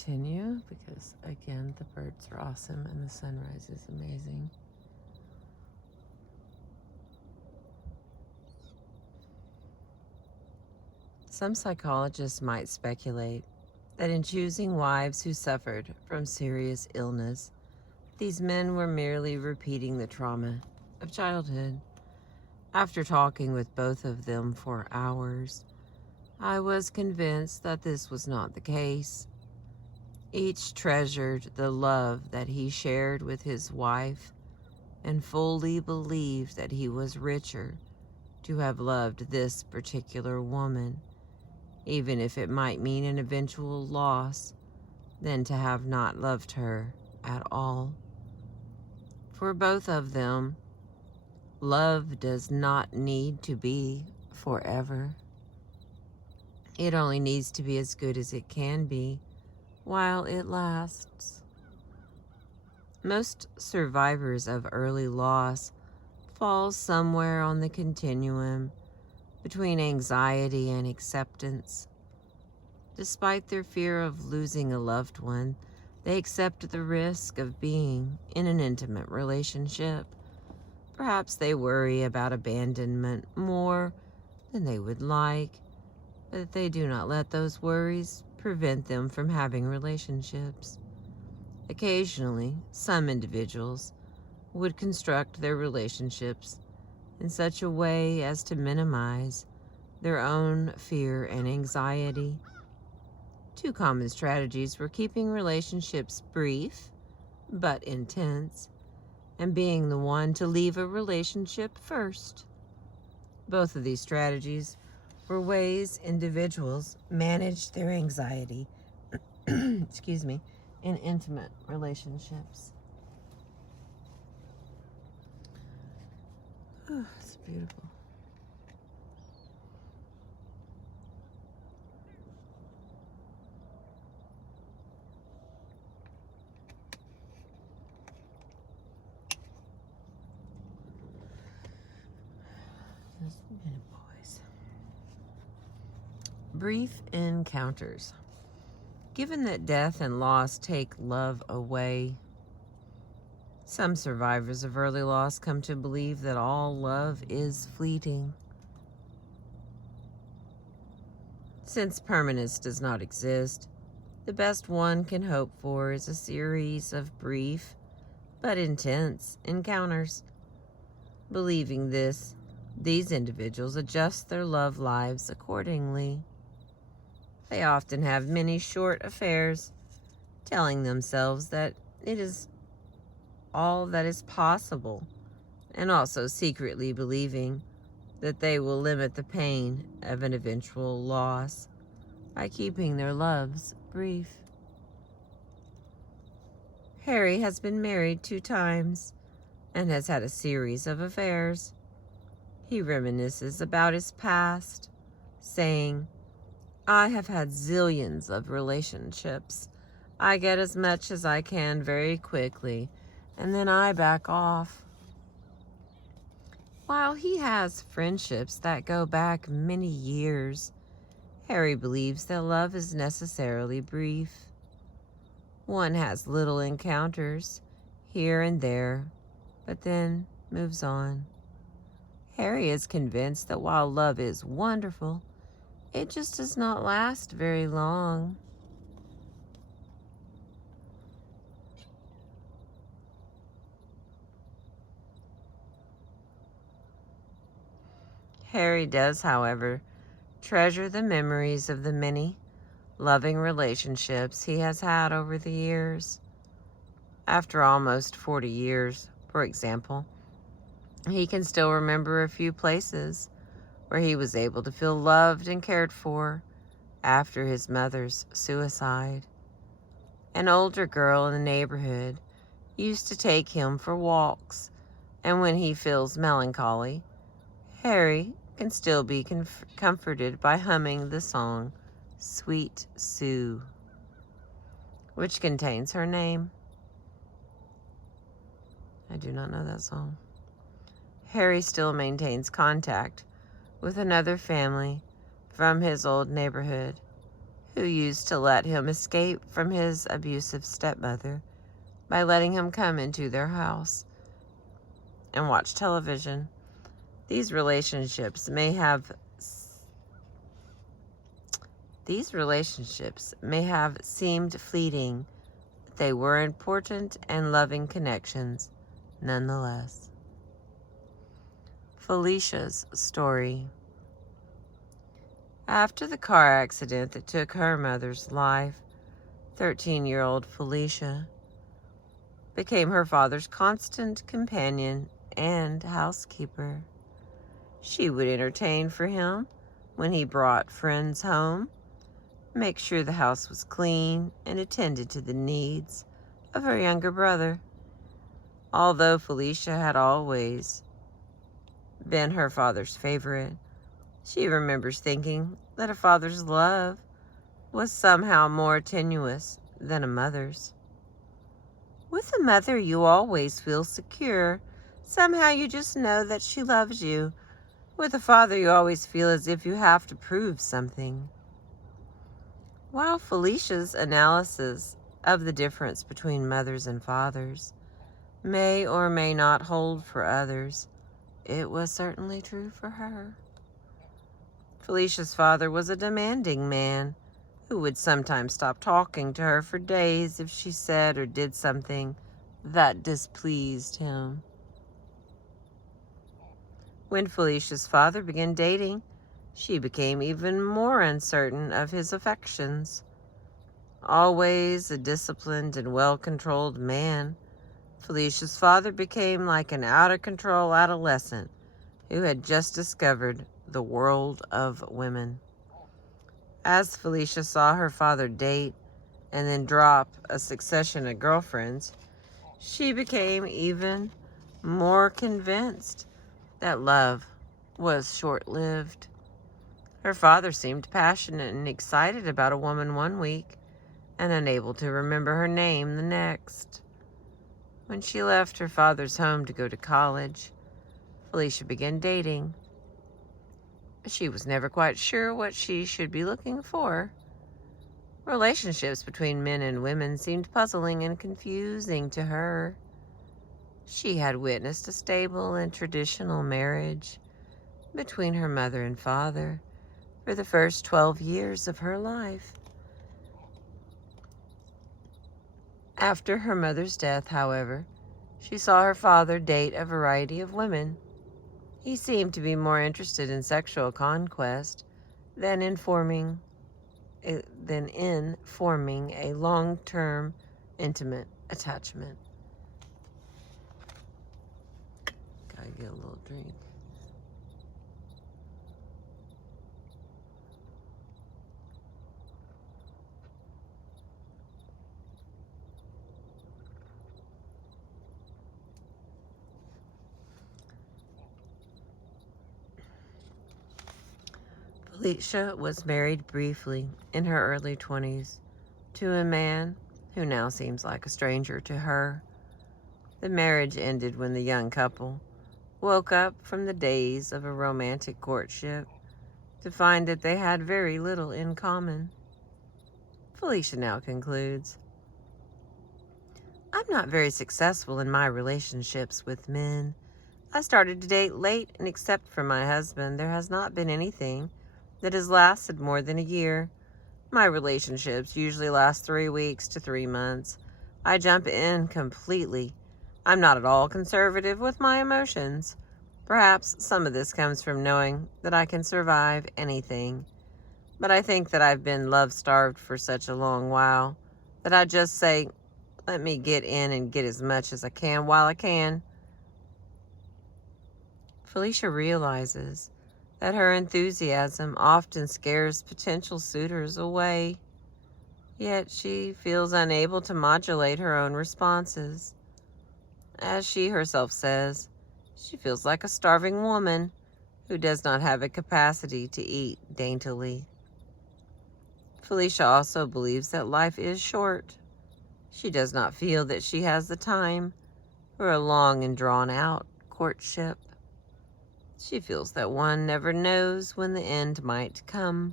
continue because, again, the birds are awesome and the sunrise is amazing. Some psychologists might speculate that in choosing wives who suffered from serious illness, these men were merely repeating the trauma of childhood. After talking with both of them for hours, I was convinced that this was not the case. Each treasured the love that he shared with his wife and fully believed that he was richer to have loved this particular woman, even if it might mean an eventual loss, than to have not loved her at all. For both of them, love does not need to be forever. It only needs to be as good as it can be while it lasts. Most survivors of early loss fall somewhere on the continuum between anxiety and acceptance. Despite their fear of losing a loved one, they accept the risk of being in an intimate relationship. Perhaps they worry about abandonment more than they would like, but they do not let those worries prevent them from having relationships. Occasionally, some individuals would construct their relationships in such a way as to minimize their own fear and anxiety. Two common strategies were keeping relationships brief but intense, and being the one to leave a relationship first. Both of these strategies were ways individuals managed their anxiety excuse me, in intimate relationships. Oh, it's beautiful. Just a minute, boys. Brief encounters. Given that death and loss take love away, some survivors of early loss come to believe that all love is fleeting. Since permanence does not exist, the best one can hope for is a series of brief but intense encounters. Believing this, these individuals adjust their love lives accordingly. They often have many short affairs, telling themselves that it is all that is possible, and also secretly believing that they will limit the pain of an eventual loss by keeping their loves brief. Harry has been married 2 times and has had a series of affairs. He reminisces about his past, saying, "I have had zillions of relationships. I get as much as I can very quickly, and then I back off." While he has friendships that go back many years, Harry believes that love is necessarily brief. One has little encounters here and there, but then moves on. Harry is convinced that while love is wonderful, it just does not last very long. Harry does, however, treasure the memories of the many loving relationships he has had over the years. After almost 40 years, for example, he can still remember a few places where he was able to feel loved and cared for after his mother's suicide. An older girl in the neighborhood used to take him for walks, and when he feels melancholy, Harry can still be comforted by humming the song Sweet Sue, which contains her name. I do not know that song. Harry still maintains contact with another family from his old neighborhood. who used to let him escape from his abusive stepmother by letting him come into their house and watch television. These relationships may have seemed fleeting, but they were important and loving connections nonetheless. Felicia's story. After the car accident that took her mother's life, 13-year-old Felicia became her father's constant companion and housekeeper. She would entertain for him when he brought friends home, make sure the house was clean, and attended to the needs of her younger brother. Although Felicia had always been her father's favorite, she remembers thinking that a father's love was somehow more tenuous than a mother's. With a mother, you always feel secure. Somehow you just know that she loves you. With a father, you always feel as if you have to prove something. While Felicia's analysis of the difference between mothers and fathers may or may not hold for others, it was certainly true for her. Felicia's father was a demanding man who would sometimes stop talking to her for days if she said or did something that displeased him. When Felicia's father began dating, she became even more uncertain of his affections. Always a disciplined and well-controlled man, Felicia's father became like an out-of-control adolescent who had just discovered the world of women. As Felicia saw her father date and then drop a succession of girlfriends, she became even more convinced that love was short-lived. Her father seemed passionate and excited about a woman one week and unable to remember her name the next. When she left her father's home to go to college, Felicia began dating. She was never quite sure what she should be looking for. Relationships between men and women seemed puzzling and confusing to her. She had witnessed a stable and traditional marriage between her mother and father for the first 12 years of her life. After her mother's death, however, she saw her father date a variety of women. He seemed to be more interested in sexual conquest than in forming a long-term intimate attachment. Gotta get a little drink. Felicia was married briefly in her early 20s to a man who now seems like a stranger to her. The marriage ended when the young couple woke up from the days of a romantic courtship to find that they had very little in common. Felicia now concludes, "I'm not very successful in my relationships with men. I started to date late, and except for my husband, there has not been anything that has lasted more than a year. My relationships usually last 3 weeks to 3 months. I jump in completely. I'm not at all conservative with my emotions. Perhaps some of this comes from knowing that I can survive anything. But I think that I've been love-starved for such a long while that I just say, let me get in and get as much as I can while I can." Felicia realizes that her enthusiasm often scares potential suitors away, yet she feels unable to modulate her own responses. As she herself says, she feels like a starving woman who does not have a capacity to eat daintily. Felicia also believes that life is short. She does not feel that she has the time for a long and drawn-out courtship. She feels that one never knows when the end might come.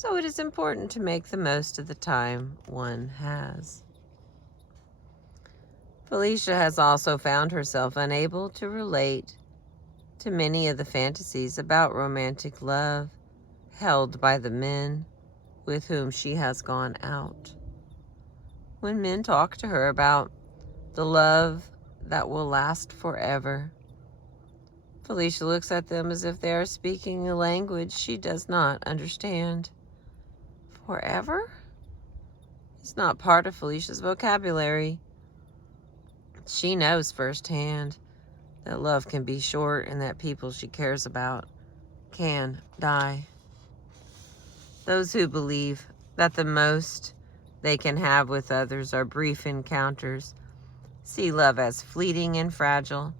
So it is important to make the most of the time one has. Felicia has also found herself unable to relate to many of the fantasies about romantic love held by the men with whom she has gone out. When men talk to her about the love that will last forever, Felicia looks at them as if they are speaking a language she does not understand. Forever? It's not part of Felicia's vocabulary. She knows firsthand that love can be short and that people she cares about can die. Those who believe that the most they can have with others are brief encounters see love as fleeting and fragile.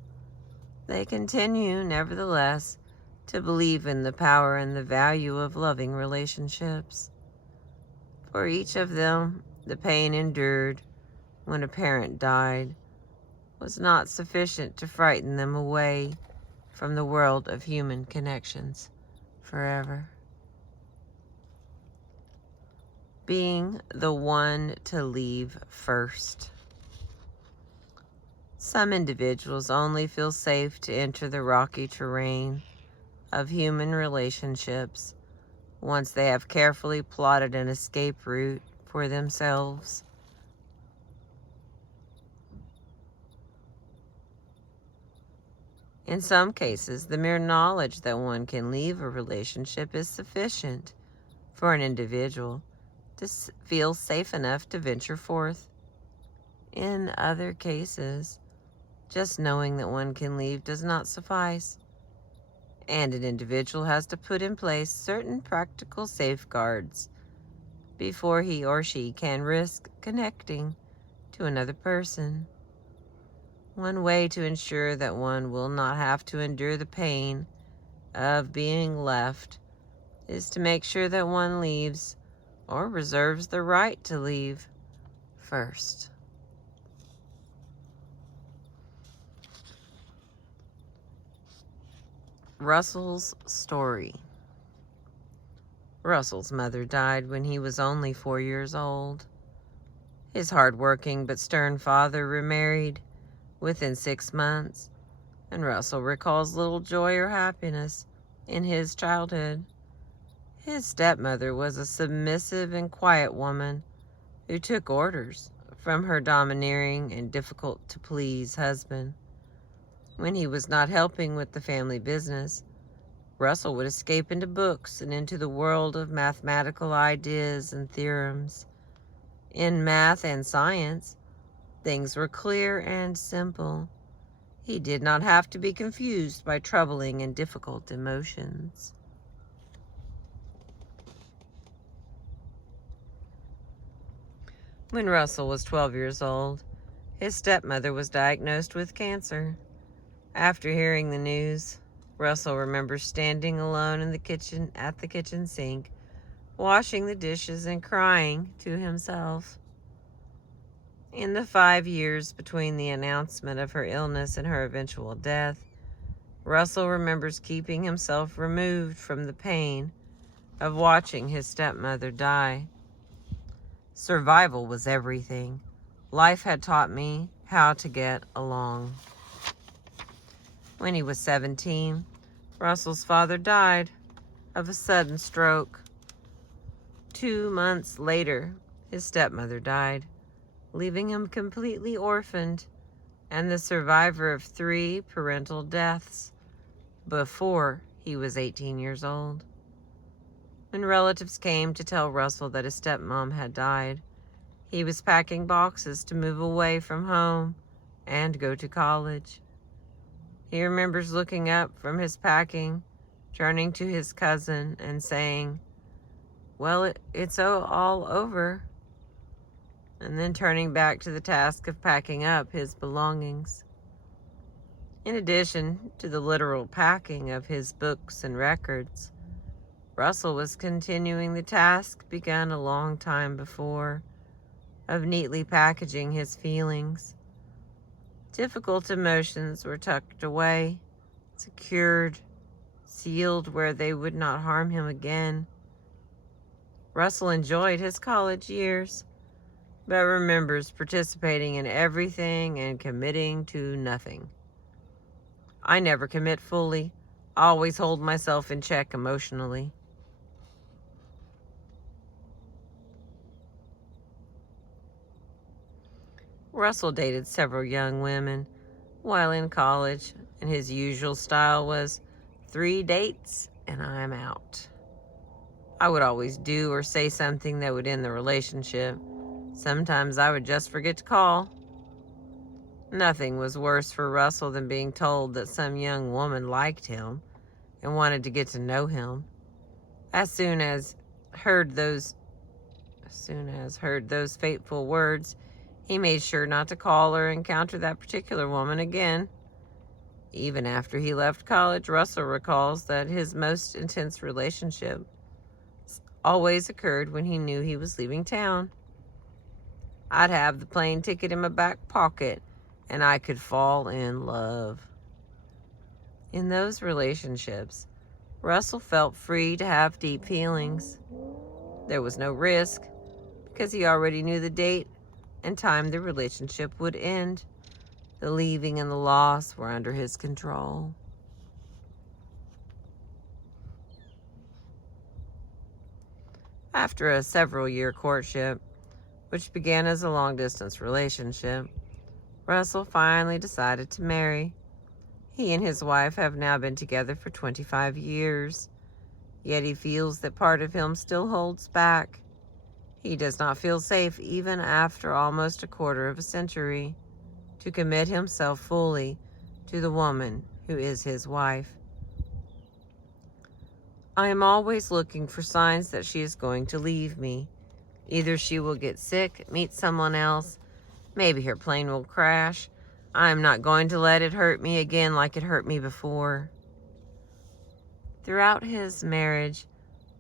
They continue, nevertheless, to believe in the power and the value of loving relationships. For each of them, the pain endured when a parent died was not sufficient to frighten them away from the world of human connections forever. Being the one to leave first. Some individuals only feel safe to enter the rocky terrain of human relationships once they have carefully plotted an escape route for themselves. In some cases, the mere knowledge that one can leave a relationship is sufficient for an individual to feel safe enough to venture forth. In other cases, just knowing that one can leave does not suffice, and an individual has to put in place certain practical safeguards before he or she can risk connecting to another person. One way to ensure that one will not have to endure the pain of being left is to make sure that one leaves or reserves the right to leave first. Russell's story. Russell's mother died when he was only 4 years old. His hard-working but stern father remarried within 6 months, and Russell recalls little joy or happiness in his childhood. His stepmother was a submissive and quiet woman who took orders from her domineering and difficult-to-please husband. When he was not helping with the family business, Russell would escape into books and into the world of mathematical ideas and theorems. In math and science, things were clear and simple. He did not have to be confused by troubling and difficult emotions. When Russell was 12 years old, his stepmother was diagnosed with cancer. After hearing the news, Russell remembers standing alone in the kitchen at the kitchen sink, washing the dishes and crying to himself. In the 5 years between the announcement of her illness and her eventual death, Russell remembers keeping himself removed from the pain of watching his stepmother die. Survival was everything. Life had taught me how to get along. When he was 17, Russell's father died of a sudden stroke. 2 months later, his stepmother died, leaving him completely orphaned and the survivor of 3 parental deaths before he was 18 years old. When relatives came to tell Russell that his stepmom had died, he was packing boxes to move away from home and go to college. He remembers looking up from his packing, turning to his cousin and saying, "Well, it's all over," and then turning back to the task of packing up his belongings. In addition to the literal packing of his books and records, Russell was continuing the task begun a long time before of neatly packaging his feelings. Difficult emotions were tucked away, secured, sealed where they would not harm him again. Russell enjoyed his college years, but remembers participating in everything and committing to nothing. I never commit fully, always hold myself in check emotionally. Russell dated several young women while in college, and his usual style was 3 dates and I'm out. I would always do or say something that would end the relationship. Sometimes I would just forget to call. Nothing was worse for Russell than being told that some young woman liked him and wanted to get to know him. As soon as heard those fateful words, he made sure not to call or encounter that particular woman again. Even after he left college, Russell recalls that his most intense relationship always occurred when he knew he was leaving town. I'd have the plane ticket in my back pocket, and I could fall in love. In those relationships, Russell felt free to have deep feelings. There was no risk, because he already knew the date and time the relationship would end. The leaving and the loss were under his control. After a several-year courtship, which began as a long-distance relationship, Russell finally decided to marry. He and his wife have now been together for 25 years, yet he feels that part of him still holds back. He does not feel safe, even after almost a quarter of a century, to commit himself fully to the woman who is his wife. I am always looking for signs that she is going to leave me. Either she will get sick, meet someone else, maybe her plane will crash. I am not going to let it hurt me again like it hurt me before. Throughout his marriage,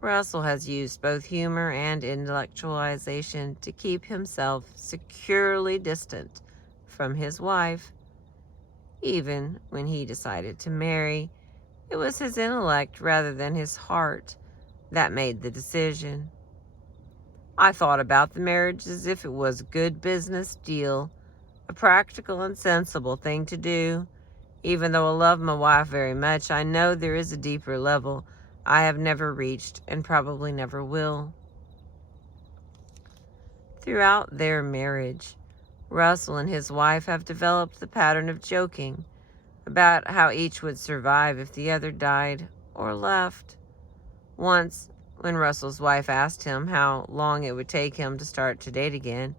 Russell has used both humor and intellectualization to keep himself securely distant from his wife. Even when he decided to marry, it was his intellect rather than his heart that made the decision. I thought about the marriage as if it was a good business deal, a practical and sensible thing to do. Even though I love my wife very much, I know there is a deeper level I have never reached and probably never will. Throughout their marriage, Russell and his wife have developed the pattern of joking about how each would survive if the other died or left. Once, when Russell's wife asked him how long it would take him to start to date again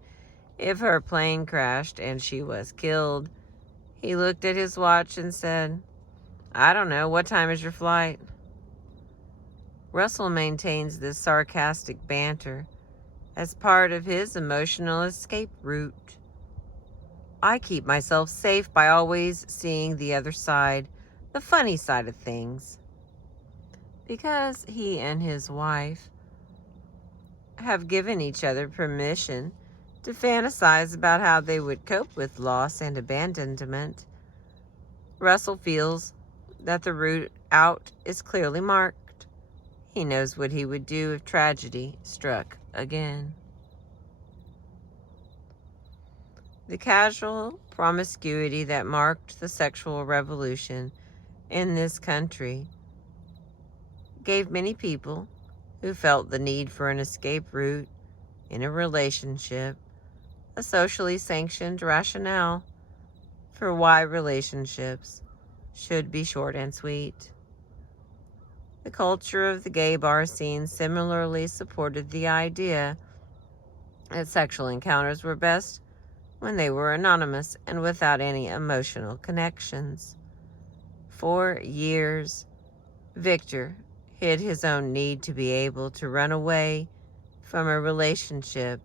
if her plane crashed and she was killed, he looked at his watch and said, "I don't know, what time is your flight?" Russell maintains this sarcastic banter as part of his emotional escape route. I keep myself safe by always seeing the other side, the funny side of things. Because he and his wife have given each other permission to fantasize about how they would cope with loss and abandonment, Russell feels that the route out is clearly marked. He knows what he would do if tragedy struck again. The casual promiscuity that marked the sexual revolution in this country gave many people who felt the need for an escape route in a relationship a socially sanctioned rationale for why relationships should be short and sweet. The culture of the gay bar scene similarly supported the idea that sexual encounters were best when they were anonymous and without any emotional connections. For years, Victor hid his own need to be able to run away from a relationship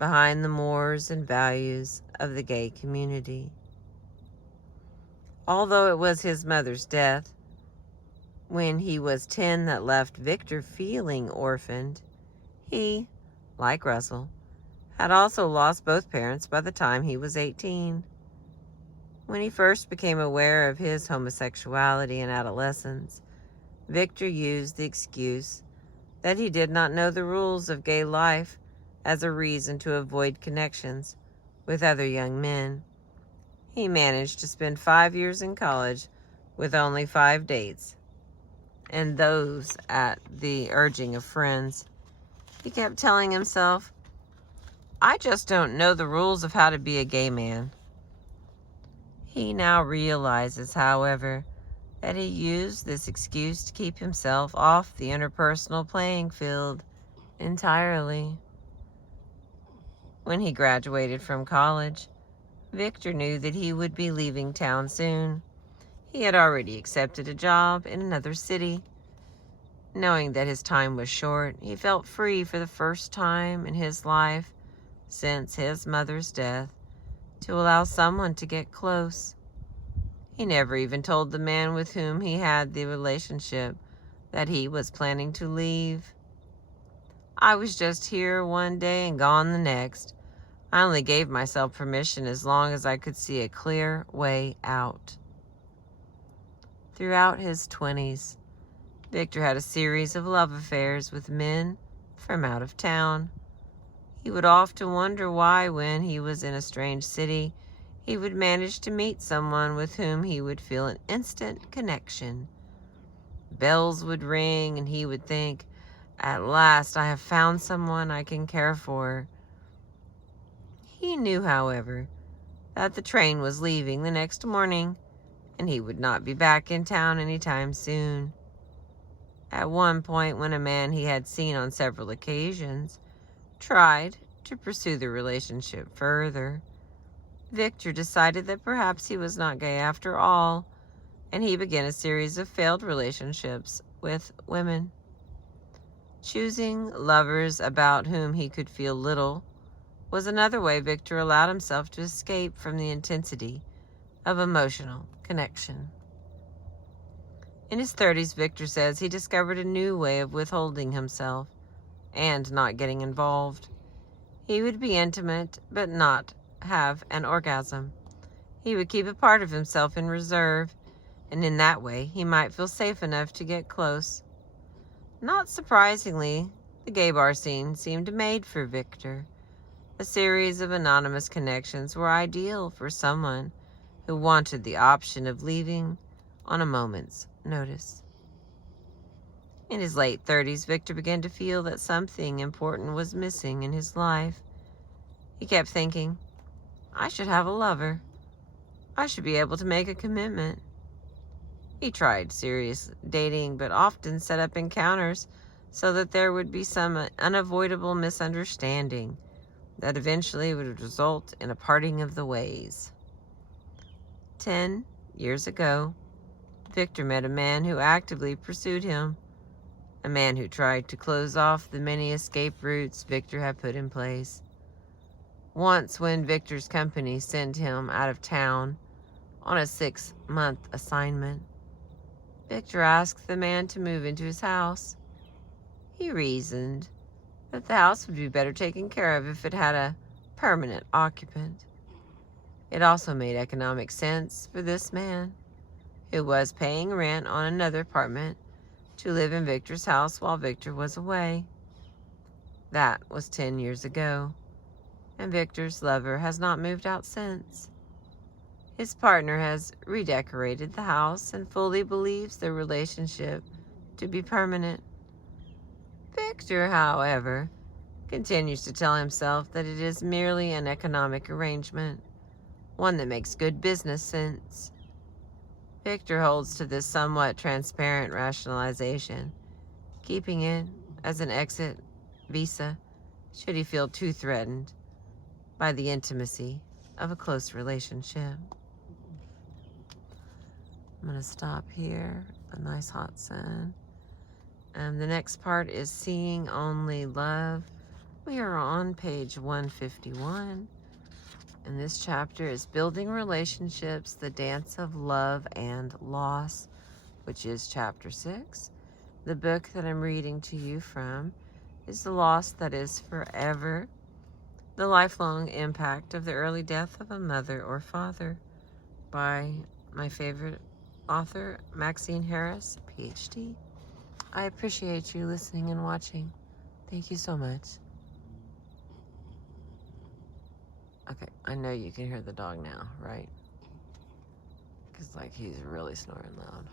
behind the mores and values of the gay community. Although it was his mother's death when he was 10 that left Victor feeling orphaned, he, like Russell, had also lost both parents by the time he was 18. When he first became aware of his homosexuality in adolescence, Victor used the excuse that he did not know the rules of gay life as a reason to avoid connections with other young men. He managed to spend 5 years in college with only 5 dates, and those at the urging of friends. He kept telling himself, I just don't know the rules of how to be a gay man. He now realizes, however, that he used this excuse to keep himself off the interpersonal playing field entirely. When he graduated from college, Victor knew that he would be leaving town soon. He had already accepted a job in another city. Knowing that his time was short, he felt free for the first time in his life since his mother's death to allow someone to get close. He never even told the man with whom he had the relationship that he was planning to leave. I was just here one day and gone the next. I only gave myself permission as long as I could see a clear way out. Throughout his 20s, Victor had a series of love affairs with men from out of town. He would often wonder why, when he was in a strange city, he would manage to meet someone with whom he would feel an instant connection. Bells would ring and he would think, at last I have found someone I can care for. He knew, however, that the train was leaving the next morning and he would not be back in town anytime soon. At one point, when a man he had seen on several occasions tried to pursue the relationship further, Victor decided that perhaps he was not gay after all, and he began a series of failed relationships with women. Choosing lovers about whom he could feel little was another way Victor allowed himself to escape from the intensity of emotional connection. In his 30s, Victor says he discovered a new way of withholding himself and not getting involved. He would be intimate, but not have an orgasm. He would keep a part of himself in reserve, and in that way he might feel safe enough to get close. Not surprisingly, the gay bar scene seemed made for Victor. A series of anonymous connections were ideal for someone who wanted the option of leaving on a moment's notice. In his late 30s, Victor began to feel that something important was missing in his life. He kept thinking, I should have a lover. I should be able to make a commitment. He tried serious dating, but often set up encounters so that there would be some unavoidable misunderstanding that eventually would result in a parting of the ways. 10 years ago, Victor met a man who actively pursued him, a man who tried to close off the many escape routes Victor had put in place. Once, when Victor's company sent him out of town on a 6-month assignment, Victor asked the man to move into his house. He reasoned that the house would be better taken care of if it had a permanent occupant. It also made economic sense for this man, who was paying rent on another apartment, to live in Victor's house while Victor was away. That was 10 years ago, and Victor's lover has not moved out since. His partner has redecorated the house and fully believes their relationship to be permanent. Victor, however, continues to tell himself that it is merely an economic arrangement, one that makes good business sense. Victor holds to this somewhat transparent rationalization, keeping it as an exit visa should he feel too threatened by the intimacy of a close relationship. I'm going to stop here. A nice hot sun. The next part is Seeing Only Love. We are on page 151. And this chapter is Building Relationships, the Dance of Love and Loss, which is chapter 6. The book that I'm reading to you from is The Loss That Is Forever, The Lifelong Impact of the Early Death of a Mother or Father, by my favorite author, Maxine Harris, PhD. I appreciate you listening and watching. Thank you so much. Okay, I know you can hear the dog now, right? Because, like, he's really snoring loud.